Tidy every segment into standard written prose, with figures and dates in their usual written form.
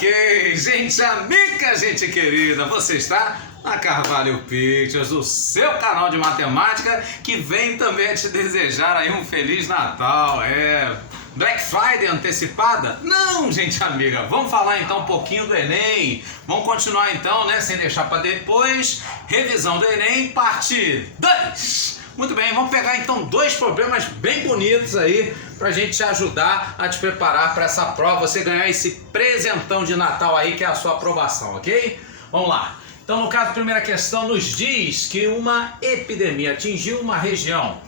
Ok, gente amiga, gente querida, você está na Carvalho Pictures, o seu canal de matemática, que vem também te desejar aí um Feliz Natal. Black Friday antecipada? Não, gente amiga, vamos falar então um pouquinho do Enem. Vamos continuar então, né, sem deixar para depois. Revisão do Enem, parte 2. Muito bem, vamos pegar então dois problemas bem bonitos aí pra gente te ajudar a te preparar para essa prova, você ganhar esse presentão de Natal aí que é a sua aprovação, ok? Vamos lá. Então, no caso, a primeira questão nos diz que uma epidemia atingiu uma região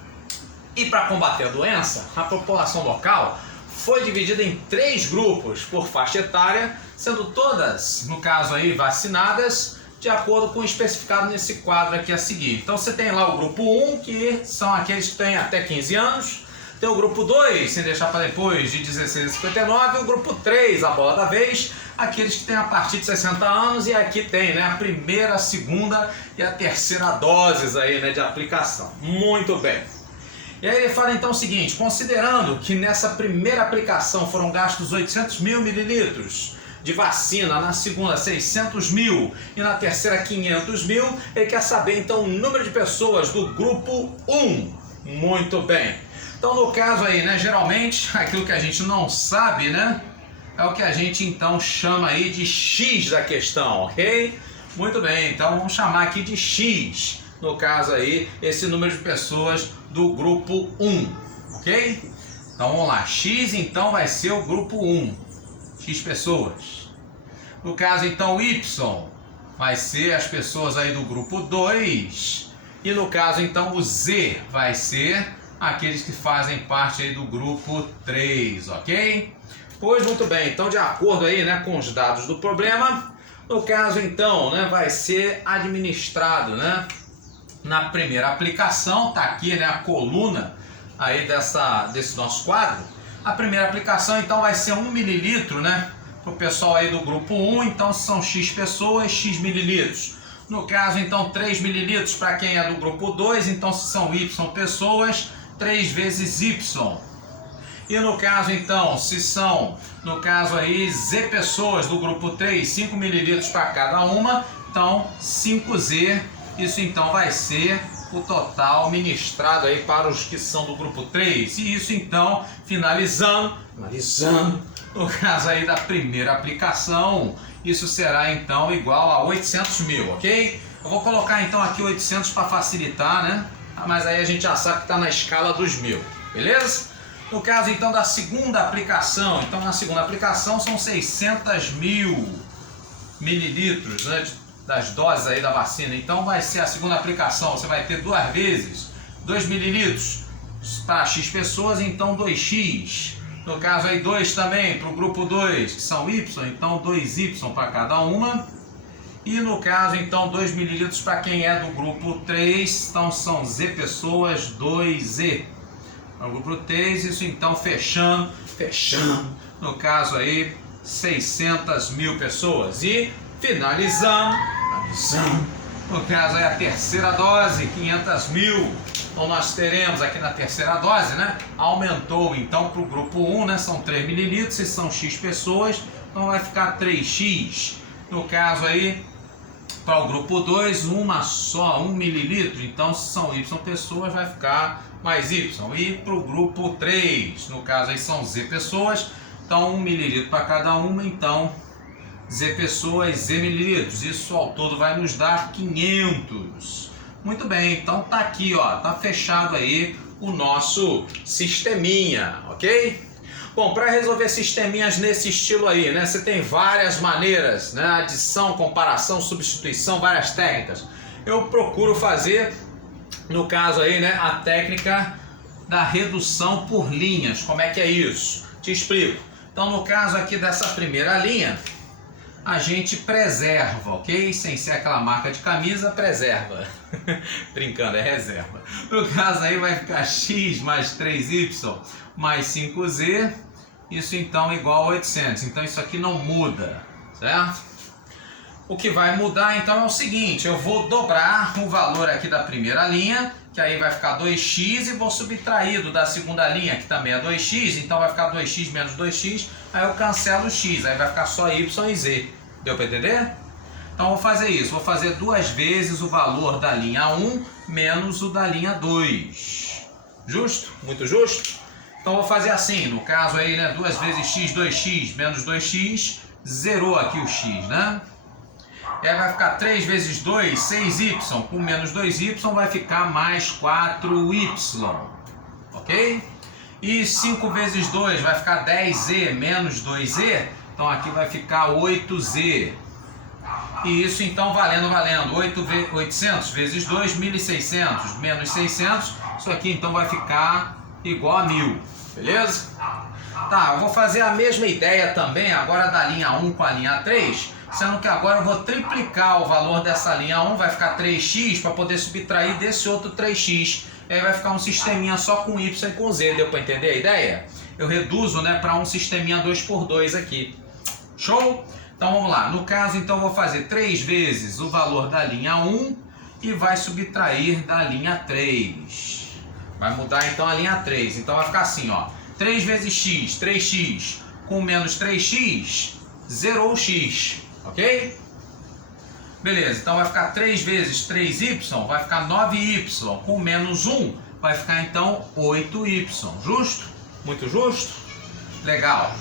e para combater a doença, a população local foi dividida em 3 grupos por faixa etária, sendo todas, no caso aí, vacinadas, de acordo com o especificado nesse quadro aqui a seguir. Então você tem lá o grupo 1, que são aqueles que têm até 15 anos, tem o grupo 2, sem deixar para depois, de 16 a 59, e o grupo 3, a bola da vez, aqueles que têm a partir de 60 anos, e aqui tem, né, a primeira, a segunda e a terceira doses aí, né, de aplicação. Muito bem. E aí ele fala então o seguinte: considerando que nessa primeira aplicação foram gastos 800 mil mililitros de vacina, na segunda 600 mil e na terceira 500 mil, ele quer saber então o número de pessoas do grupo 1. Muito bem. Então no caso aí, né, geralmente aquilo que a gente não sabe, né, é o que a gente então chama aí de X da questão, ok? Muito bem, então vamos chamar aqui de X, no caso aí, esse número de pessoas do grupo 1, ok? Então vamos lá, X então vai ser o grupo 1, X pessoas. No caso então Y vai ser as pessoas aí do grupo 2, e no caso então o Z vai ser aqueles que fazem parte aí do grupo 3, ok? Pois muito bem, então de acordo aí, né, com os dados do problema, no caso então, né, vai ser administrado, né, na primeira aplicação, tá aqui, né, a coluna aí desse nosso quadro. A primeira aplicação então vai ser 1 mililitro, né, para o pessoal aí do grupo 1, então são X pessoas, X mililitros. No caso então 3 mililitros para quem é do grupo 2, então se são Y pessoas, 3 vezes Y. E no caso então, se são, no caso aí, Z pessoas do grupo 3, 5 mililitros para cada uma, então 5Z, isso então vai ser o total ministrado aí para os que são do grupo 3. E isso então, finalizando, no caso aí da primeira aplicação, isso será então igual a 800 mil, ok? Eu vou colocar então aqui 800 para facilitar, né? Mas aí a gente já sabe que está na escala dos 1000, beleza? No caso então da segunda aplicação, então na segunda aplicação são 600 mil mililitros, né, das doses aí da vacina. Então vai ser a segunda aplicação, você vai ter 2 vezes 2 mililitros para X pessoas, então 2X. No caso aí 2 também para o grupo 2, que são Y, então 2Y para cada uma. E no caso então 2 mililitros para quem é do grupo 3, então são Z pessoas, 2Z. Para o grupo 3, isso então fechando, no caso aí 600 mil pessoas. E finalizando, no caso aí a terceira dose, 500 mil. Então nós teremos aqui na terceira dose, né, aumentou então para o grupo 1, né, são 3 mililitros, e são X pessoas, então vai ficar 3X. No caso aí, para o grupo 2, uma só, 1 mililitro, então se são Y pessoas vai ficar mais Y. E para o grupo 3, no caso aí são Z pessoas, então 1 mililitro para cada uma, então Z pessoas, Z mililitros, isso ao todo vai nos dar 500. Muito bem, então tá aqui, ó, tá fechado aí o nosso sisteminha, ok? Bom, para resolver sisteminhas nesse estilo aí, né, você tem várias maneiras, né, adição, comparação, substituição, várias técnicas. Eu procuro fazer, no caso aí, né, a técnica da redução por linhas. Como é que é isso? Te explico. Então, no caso aqui dessa primeira linha, a gente preserva, ok? Sem ser aquela marca de camisa, preserva. Brincando, é reserva. No caso aí vai ficar X mais 3Y mais 5Z, isso então igual a 800. Então isso aqui não muda, certo? O que vai mudar então é o seguinte: eu vou dobrar o valor aqui da primeira linha que aí vai ficar 2x, e vou subtrair da segunda linha, que também é 2x, então vai ficar 2x menos 2x, aí eu cancelo o x, aí vai ficar só y e z. Deu para entender? Então vou fazer isso, vou fazer duas vezes o valor da linha 1 menos o da linha 2. Justo? Muito justo? Então vou fazer assim, no caso aí, né, 2 vezes x, 2x menos 2x, zerou aqui o x, né? E aí vai ficar 3 vezes 2, 6y, com menos 2y vai ficar mais 4y, ok? E 5 vezes 2 vai ficar 10z menos 2z, então aqui vai ficar 8z. E isso então valendo. 800 vezes 2, 1.600 menos 600, isso aqui então vai ficar igual a 1.000, beleza? Tá, eu vou fazer a mesma ideia também agora da linha 1 com a linha 3, sendo que agora eu vou triplicar o valor dessa linha 1, vai ficar 3x, para poder subtrair desse outro 3x. E aí vai ficar um sisteminha só com y e com z, deu para entender a ideia? Eu reduzo, né, para um sisteminha 2x2 aqui. Show? Então vamos lá, no caso então eu vou fazer 3 vezes o valor da linha 1 e vai subtrair da linha 3. Vai mudar então a linha 3, então vai ficar assim, ó. 3 vezes x, 3x, com menos 3x, zerou o x, ok? Beleza, então vai ficar 3 vezes 3y, vai ficar 9y, com menos 1, vai ficar então 8y, justo? Muito justo? Legal.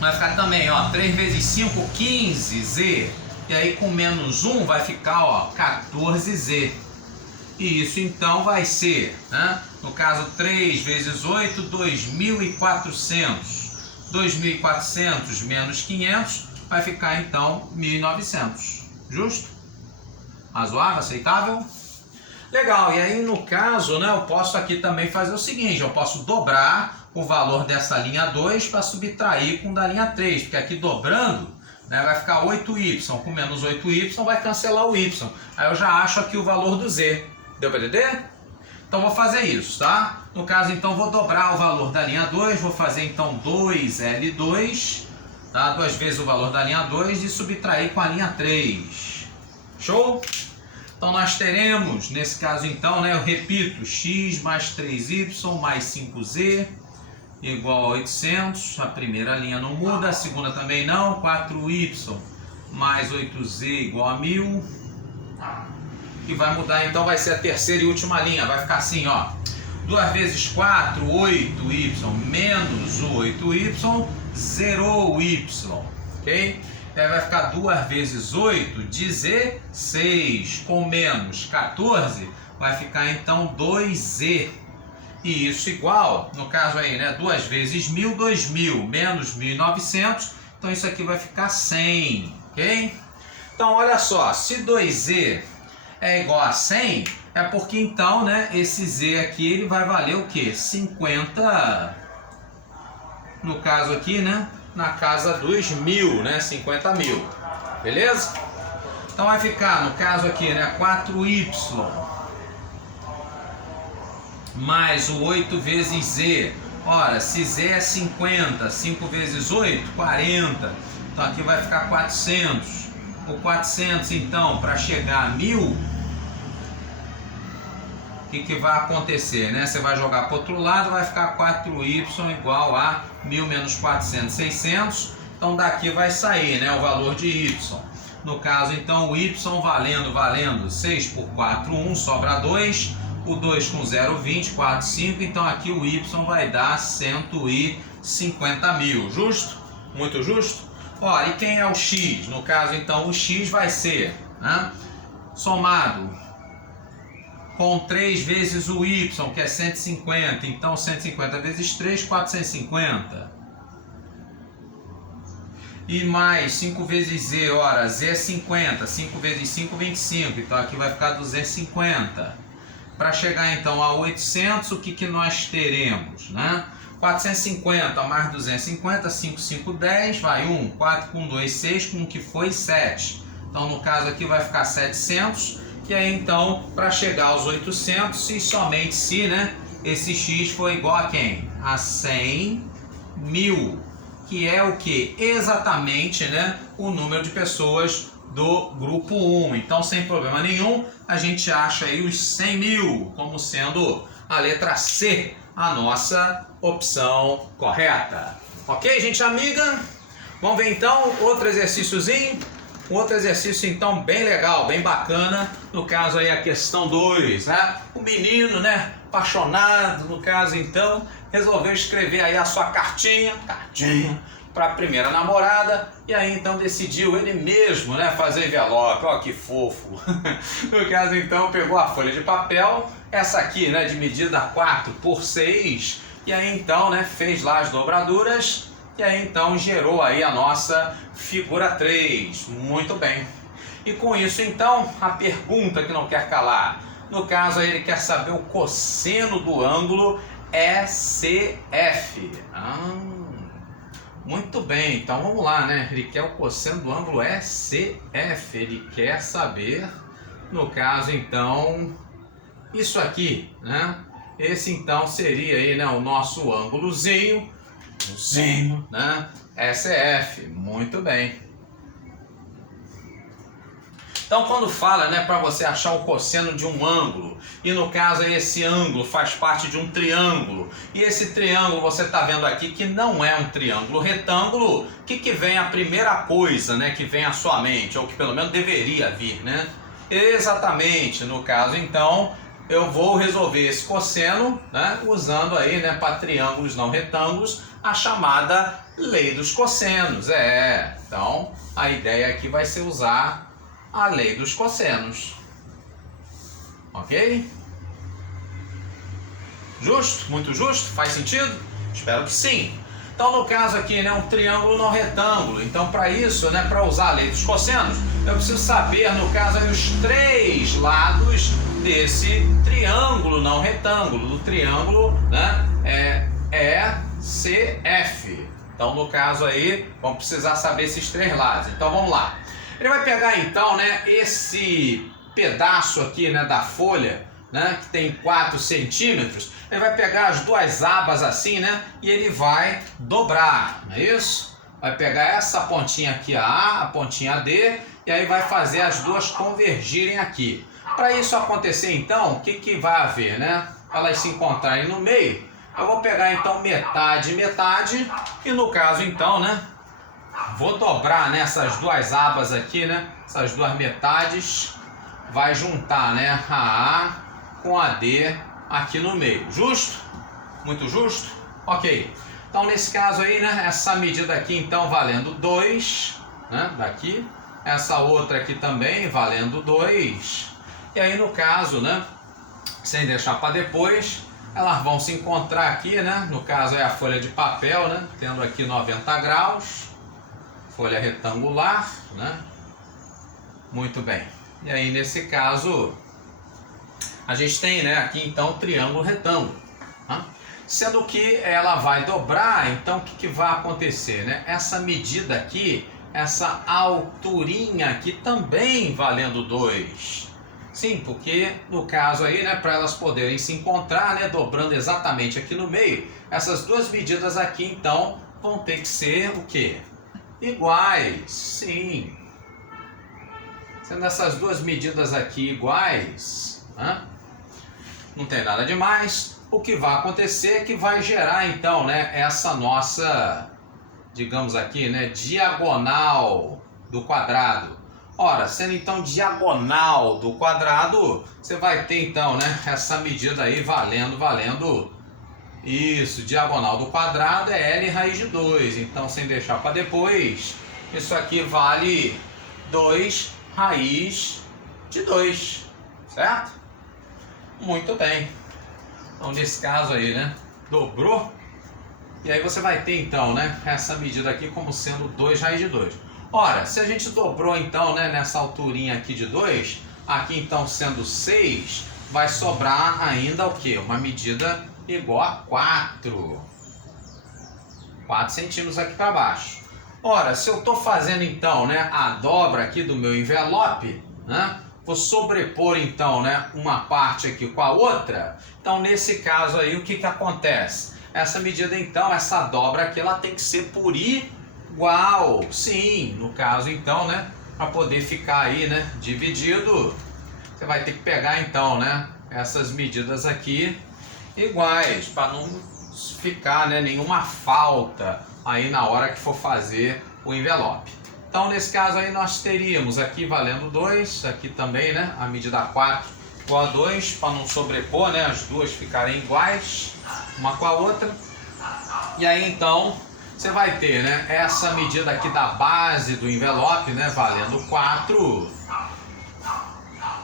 Vai ficar também, ó, 3 vezes 5, 15z, e aí com menos 1 vai ficar, ó, 14z. E isso então vai ser, né? No caso 3 vezes 8, 2.400. 2.400 menos 500 vai ficar então 1.900. Justo? Razoável, aceitável? Legal, e aí no caso, né, eu posso aqui também fazer o seguinte, eu posso dobrar o valor dessa linha 2 para subtrair com da linha 3, porque aqui dobrando, né, vai ficar 8y, com menos 8y vai cancelar o y. Aí eu já acho aqui o valor do z. Deu para entender? Então vou fazer isso, tá? No caso então vou dobrar o valor da linha 2, vou fazer então 2L2, tá? 2 vezes o valor da linha 2 e subtrair com a linha 3. Show? Então nós teremos, nesse caso então, né, eu repito, x mais 3y mais 5z igual a 800, a primeira linha não muda, a segunda também não, 4y mais 8z igual a 1.000, e vai mudar então, vai ser a terceira e última linha, vai ficar assim, ó, 2 vezes 4, 8y menos o 8y, zerou o y, ok? Aí vai ficar 2 vezes 8, 16, com menos 14, vai ficar então 2z. E isso igual, no caso aí, né, 2 vezes 1.000, 2.000 menos 1.900, então isso aqui vai ficar 100, ok? Então olha só, se 2z é igual a 100, é porque então, né, esse z aqui ele vai valer o quê? 50, no caso aqui, né, na casa dos 1.000, né, 50.000, beleza? Então vai ficar, no caso aqui, né, 4y mais o 8 vezes z. Ora, se z é 50, 5 vezes 8, 40. Então aqui vai ficar 400. O 400, então, para chegar a 1.000, o que vai acontecer, né? Você vai jogar para o outro lado, vai ficar 4y igual a 1.000 menos 400, 600. Então daqui vai sair, né, o valor de y. No caso, então, o y valendo 6 por 4, 1, sobra 2. O 2 com 0,20, 4, 5, então aqui o y vai dar 150.000, justo? Muito justo? Ó, e quem é o x? No caso, então, o x vai ser, né, somado com 3 vezes o y, que é 150, então 150 vezes 3, 450. E mais 5 vezes z, ora, z é 50, 5 vezes 5, 25, então aqui vai ficar 250. Para chegar então a 800, o que nós teremos, né? 450 mais 250, 5, 5, 10, vai 1, 4 com 2, 6, com o que foi 7. Então no caso aqui vai ficar 700, que aí então para chegar aos 800, se somente se, né, esse x for igual a quem? A 100.000, que é o que? Exatamente, né, o número de pessoas do grupo 1. Então, sem problema nenhum, a gente acha aí os 100 mil como sendo a letra C, a nossa opção correta. Ok, gente amiga? Vamos ver então outro exercíciozinho. Outro exercício então bem legal, bem bacana. No caso aí a questão 2, né? O menino, né, apaixonado, no caso então, resolveu escrever aí a sua cartinha para a primeira namorada, e aí então decidiu ele mesmo, né, fazer envelope. Ó que fofo. No caso então pegou a folha de papel, essa aqui, né, de medida 4 por 6, e aí então, né, fez lá as dobraduras, e aí então gerou aí a nossa figura 3. Muito bem. E com isso então, a pergunta que não quer calar. No caso aí ele quer saber o cosseno do ângulo ECF. Muito bem, então vamos lá, né? Ele quer o cosseno do ângulo ECF. Ele quer saber, no caso então, isso aqui, né? Esse então seria aí, né, o nosso ângulozinho, né? ECF. Muito bem. Então, quando fala, né, para você achar o cosseno de um ângulo, e no caso esse ângulo faz parte de um triângulo, e esse triângulo você está vendo aqui que não é um triângulo retângulo, o que vem a primeira coisa, né, que vem à sua mente, ou que pelo menos deveria vir, né? Exatamente, no caso então, eu vou resolver esse cosseno, né, usando aí, né, para triângulos não retângulos, a chamada lei dos cossenos. Então a ideia aqui vai ser usar a lei dos cossenos. Ok? Justo? Muito justo? Faz sentido? Espero que sim. Então, no caso aqui, né, um triângulo não retângulo. Então, para isso, né, para usar a lei dos cossenos, eu preciso saber, no caso, aí, os 3 lados desse triângulo não retângulo, do triângulo, né, ECF. Então, no caso aí, vamos precisar saber esses 3 lados. Então, vamos lá. Ele vai pegar então, né, esse pedaço aqui, né, da folha, né, que tem 4 centímetros, ele vai pegar as 2 abas assim, né, e ele vai dobrar, não é isso? Vai pegar essa pontinha aqui, a pontinha D, e aí vai fazer as duas convergirem aqui. Para isso acontecer então, o que vai haver, né? Elas se encontrarem no meio, eu vou pegar então metade, metade, e no caso então, né, vou dobrar nessas 2 abas aqui, né? Essas 2 metades. Vai juntar, né, a A com a D aqui no meio. Justo? Muito justo? Ok. Então, nesse caso aí, né, essa medida aqui, então, valendo 2, né, daqui. Essa outra aqui também, valendo 2. E aí, no caso, né, sem deixar para depois, elas vão se encontrar aqui, né? No caso, é a folha de papel, né? Tendo aqui 90 graus. Folha retangular, né? Muito bem. E aí, nesse caso, a gente tem, né, aqui então o triângulo retângulo, né? Sendo que ela vai dobrar, então o que vai acontecer, né? Essa medida aqui, essa alturinha aqui também valendo 2. Sim, porque no caso aí, né, para elas poderem se encontrar, né, dobrando exatamente aqui no meio, essas 2 medidas aqui então vão ter que ser o quê? Iguais, sim. Sendo essas 2 medidas aqui iguais, né, não tem nada demais. O que vai acontecer é que vai gerar então, né, essa nossa, digamos aqui, né, diagonal do quadrado. Ora, sendo então diagonal do quadrado, você vai ter então, né, essa medida aí valendo isso, diagonal do quadrado é L raiz de 2. Então, sem deixar para depois, isso aqui vale 2 raiz de 2, certo? Muito bem. Então, nesse caso aí, né, dobrou. E aí você vai ter então, né, essa medida aqui como sendo 2 raiz de 2. Ora, se a gente dobrou então, né, nessa alturinha aqui de 2, aqui então sendo 6, vai sobrar ainda o quê? Uma medida igual a 4 centímetros aqui para baixo. Ora, se eu estou fazendo então, né, a dobra aqui do meu envelope, né, vou sobrepor então, né, uma parte aqui com a outra. Então, nesse caso aí, o que acontece? Essa medida então, essa dobra aqui, ela tem que ser por igual. Sim, no caso então, né, para poder ficar aí, né, dividido, você vai ter que pegar então, né, essas medidas aqui iguais, para não ficar, né, nenhuma falta aí na hora que for fazer o envelope. Então, nesse caso aí, nós teríamos aqui valendo 2, aqui também, né, a medida 4 igual a 2, para não sobrepor, né, as duas ficarem iguais, uma com a outra. E aí, então, você vai ter, né, essa medida aqui da base do envelope, né, valendo 4.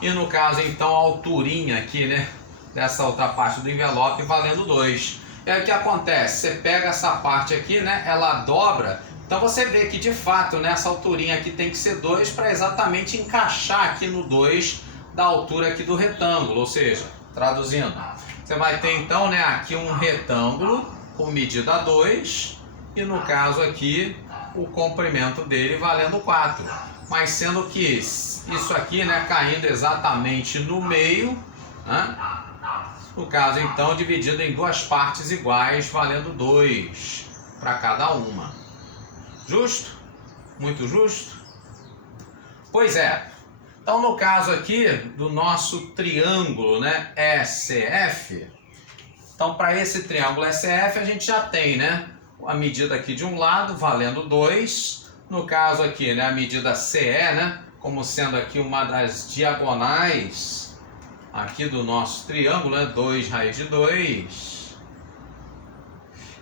E no caso, então, a alturinha aqui, né, dessa outra parte do envelope valendo 2. E aí o que acontece? Você pega essa parte aqui, né, ela dobra. Então você vê que de fato, né, essa alturinha aqui tem que ser 2 para exatamente encaixar aqui no 2 da altura aqui do retângulo. Ou seja, traduzindo, você vai ter então, né, aqui um retângulo com medida 2 e no caso aqui o comprimento dele valendo 4. Mas sendo que isso aqui, né, caindo exatamente no meio, né, no caso então dividido em duas partes iguais valendo 2 para cada uma. Justo? Muito justo? Pois é. Então no caso aqui do nosso triângulo, né, SCF, então para esse triângulo SCF a gente já tem, né, a medida aqui de um lado valendo 2, no caso aqui, né, a medida CE, né, como sendo aqui uma das diagonais aqui do nosso triângulo, né, 2 raiz de 2.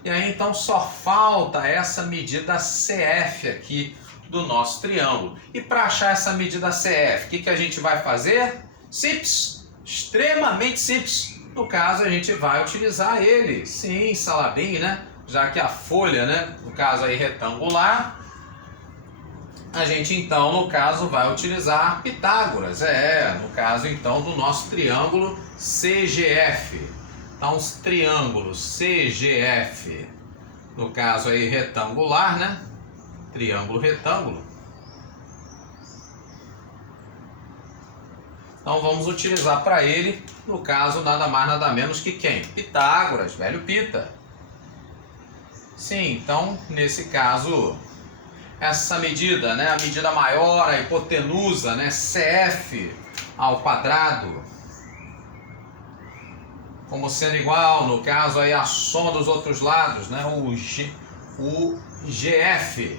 E aí então só falta essa medida CF aqui do nosso triângulo. E para achar essa medida CF, o que a gente vai fazer? Simples, extremamente simples. No caso a gente vai utilizar ele, sim, Salabim, né? Já que a folha, né, no caso aí retangular, a gente então no caso vai utilizar Pitágoras, no caso então do nosso triângulo CGF. Então, os triângulos CGF, no caso aí retangular, né? Triângulo retângulo. Então, vamos utilizar para ele, no caso, nada mais, nada menos que quem? Pitágoras, velho Pita. Sim, então, nesse caso, essa medida, né? A medida maior, a hipotenusa, né? CF ao quadrado, como sendo igual, no caso aí a soma dos outros lados, né, o GF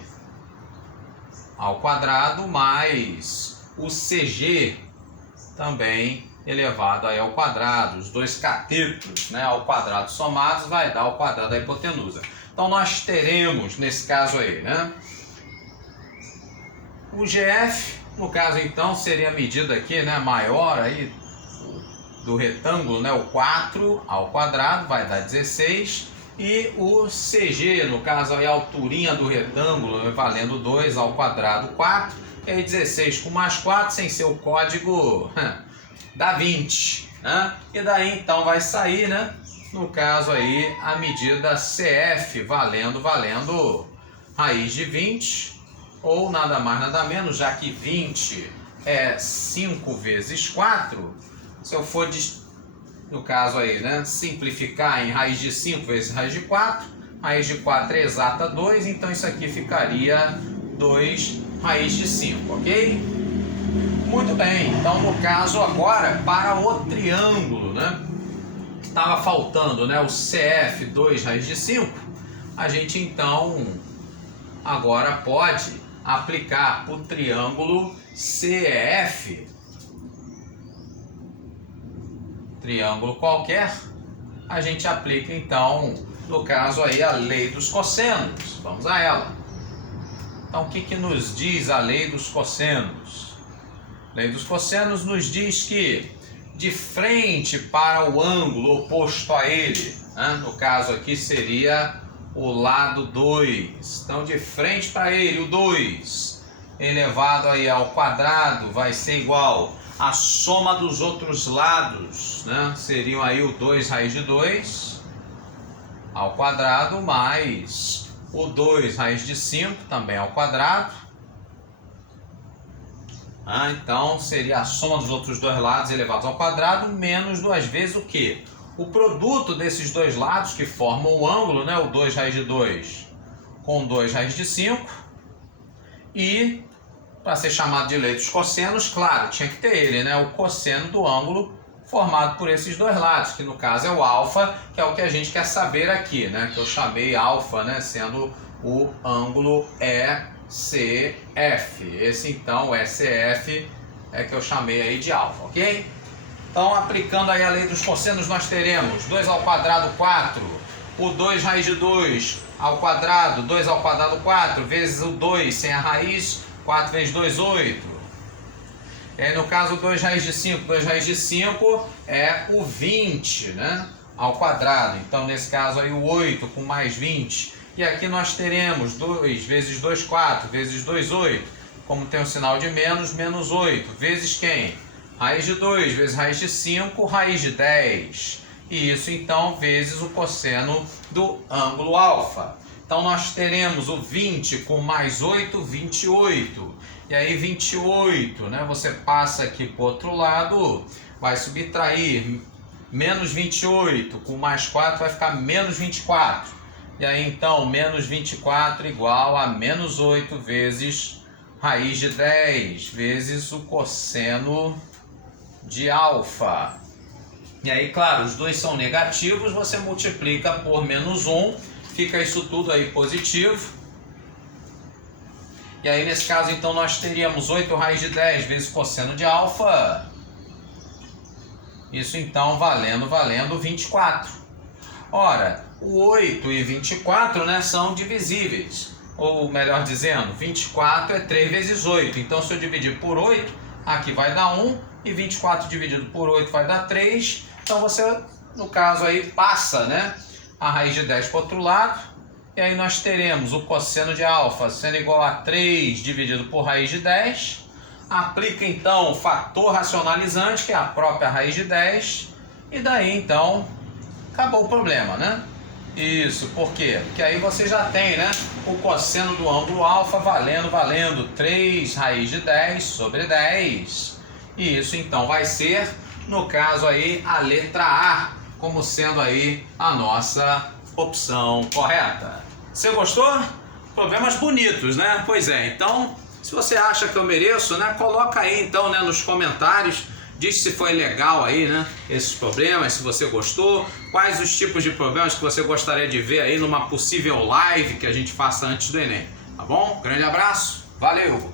ao quadrado mais o CG também elevado aí ao quadrado, os dois catetos, né, ao quadrado somados vai dar ao quadrado da hipotenusa. Então nós teremos nesse caso aí, né, o GF, no caso então seria a medida aqui, né, maior aí do retângulo, né, o 4 ao quadrado vai dar 16, e o CG, no caso aí a alturinha do retângulo, valendo 2 ao quadrado 4, e aí 16 com mais 4, sem ser o código, dá 20, né? E daí então vai sair, né, no caso aí a medida CF valendo raiz de 20, ou nada mais nada menos, já que 20 é 5 vezes 4, se eu for, no caso aí, né, simplificar em raiz de 5 vezes raiz de 4, raiz de 4 é exata 2, então isso aqui ficaria 2 raiz de 5, ok? Muito bem, então no caso agora, para o triângulo, né, estava faltando, né, o CF 2 raiz de 5, a gente então agora pode aplicar para o triângulo CEF, triângulo qualquer, a gente aplica então, no caso aí, a lei dos cossenos. Vamos a ela. Então, o que nos diz a lei dos cossenos? A lei dos cossenos nos diz que de frente para o ângulo oposto a ele, né, no caso aqui seria o lado 2. Então, de frente para ele, o 2 elevado aí ao quadrado vai ser igual a soma dos outros lados, né, seriam aí o 2 raiz de 2 ao quadrado mais o 2 raiz de 5 também ao quadrado. Então seria a soma dos outros dois lados elevados ao quadrado menos 2 vezes o quê? O produto desses dois lados que formam o ângulo, né, o 2 raiz de 2 com 2 raiz de 5, e para ser chamado de lei dos cossenos, claro, tinha que ter ele, né? O cosseno do ângulo formado por esses dois lados, que no caso é o alfa, que é o que a gente quer saber aqui, né? Que eu chamei alfa, né? Sendo o ângulo ECF. Esse então, o ECF, é que eu chamei aí de alfa, ok? Então, aplicando aí a lei dos cossenos, nós teremos 2 ao quadrado 4, o 2 raiz de 2 ao quadrado, 2 ao quadrado 4, vezes o 2 sem a raiz, 4 vezes 2, 8. E aí, no caso, 2 raiz de 5, 2 raiz de 5 é o 20, né? Ao quadrado. Então, nesse caso aí, o 8 com mais 20. E aqui nós teremos 2 vezes 2, 4, vezes 2, 8. Como tem o sinal de menos, menos 8. Vezes quem? Raiz de 2 vezes raiz de 5, raiz de 10. E isso, então, vezes o cosseno do ângulo alfa. Então, nós teremos o 20 com mais 8, 28. E aí, 28, né? Você passa aqui para o outro lado, vai subtrair menos 28 com mais 4, vai ficar menos 24. E aí, então, menos 24 igual a menos 8 vezes raiz de 10, vezes o cosseno de alfa. E aí, claro, os dois são negativos, você multiplica por menos 1, fica isso tudo aí positivo. E aí, nesse caso, então, nós teríamos 8 raiz de 10 vezes cosseno de alfa. Isso, então, valendo 24. Ora, o 8 e 24, né, são divisíveis. Ou, melhor dizendo, 24 é 3 vezes 8. Então, se eu dividir por 8, aqui vai dar 1. E 24 dividido por 8 vai dar 3. Então, você, no caso aí, passa, né, a raiz de 10 para o outro lado. E aí nós teremos o cosseno de alfa sendo igual a 3 dividido por raiz de 10. Aplica então o fator racionalizante, que é a própria raiz de 10. E daí então acabou o problema, né? Isso, por quê? Porque aí você já tem, né, o cosseno do ângulo alfa valendo 3 raiz de 10 sobre 10. E isso então vai ser, no caso aí, a letra A, como sendo aí a nossa opção correta. Você gostou? Problemas bonitos, né? Pois é, então, se você acha que eu mereço, né, coloca aí então, né, nos comentários, diz se foi legal aí, né, esses problemas, se você gostou, quais os tipos de problemas que você gostaria de ver aí numa possível live que a gente faça antes do Enem, tá bom? Grande abraço, valeu!